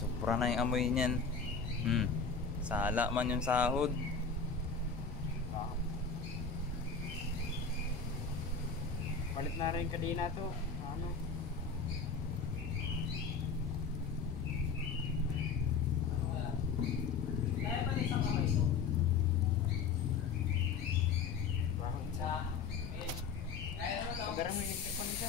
Sobra na yung amoy niyan. Sala man yung sahod. Palit na rin kadina to. Ano? Pagkarang may ligtay pa niya.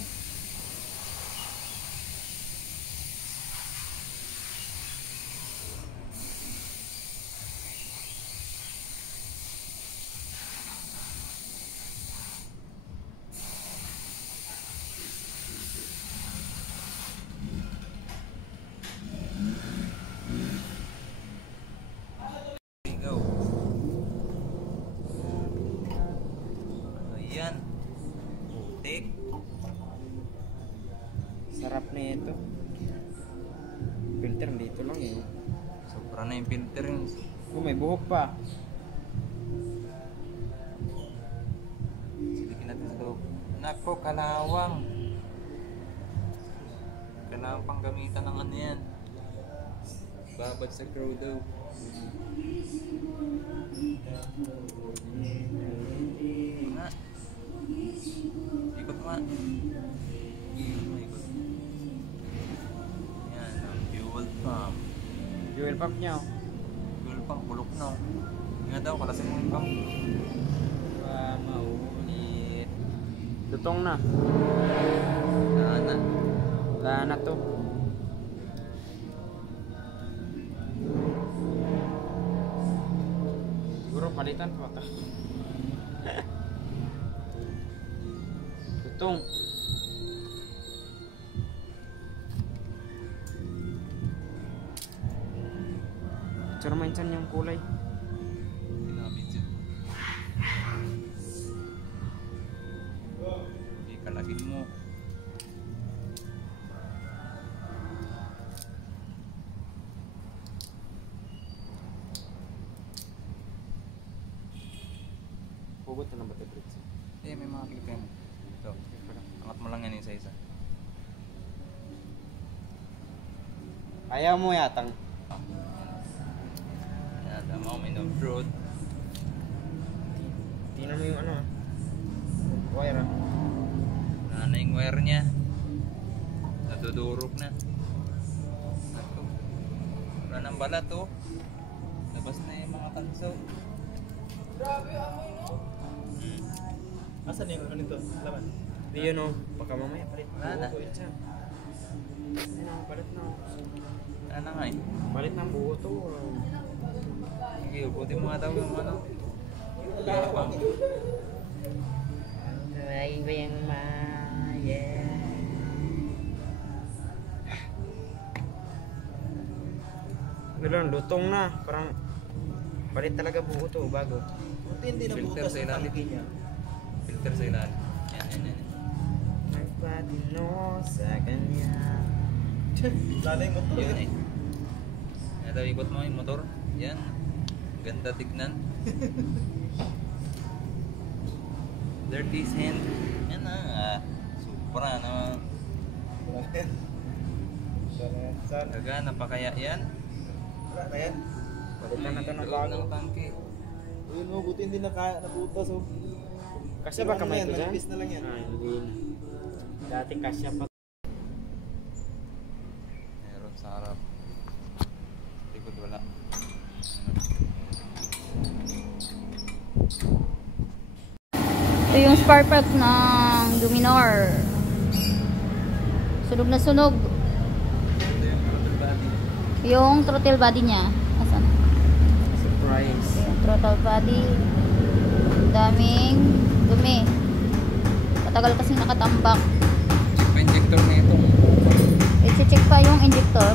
Ayan. Putik. Sarap na ito. Filter dito lang eh. Sobra na yung filter yun. Oh, may buhok pa. Silipin natin sa loob. Nako, kalawang. Kalawang pang gamitan ng ano yan. Babad sa crow daw. Nga. Ikot nga. Ikot. Yan, ang fuel pump. Fuel pump niya oh. Fuel pump, bulok na. Nga daw, kalasin mo yung pump. Maulit. Lutong na. Wala na. Wala na to. Siguro palitan pa ito. Lutong. Tsura minsan yung kulay. Pinabidyo. Okay, kalagin mo. Hugot na lang ba ito, Brits? Eh, may mga clip yan. Ito. Angat mo lang yan isa-isa. Ayaw mo yatang. Yan, tama ko may no-fruit. Tingnan mo yung ano ah. Wire ah. Wala na yung wire niya. Nadudurog na. Ito. Wala nang balat oh. Labas na yung mga tanso. Grabe amoy no? Asan yung ano nito? Laman? Di yun oh. Baka mamaya palit. Wala na. Buo siya. Ayun oh, palit na. Wala na nga eh. Palit ng buo to. Sige, uputin mo nga daw yung ano. Ay, ba yung maya? Ano lang, lutong na. Parang palit talaga buo to, bago. Buti hindi na Filter butas sa ang ilalim. tangke niya. Filter sa ilalim. Yan, yan, yan. Nagpatino sa kanya. Lala yung motor. Yun eh. Ito, ikot mo yung motor. Yan. Ganda tignan. Dirty sand. Yan na. Supra naman. Saan? Gagana pa kaya yan? Wala na yan. Palitan na to ng Loob bago. ng tangke. Ayun mo, buti hindi nabutas oh. Kasi ba kamay ko dyan? Manipis na lang yan. Ah, hindi na. Dati kasya pa. Meron sa harap. Likod wala. Ito yung spark plug ng Luminor. Sunog na sunog. Ito yung throttle body. Yung throttle body niya. Asan? Surprise. Yung throttle body. Daming dumi. Matagal kasing nakatambak. Check pa injector na itong. I-check pa yung injector.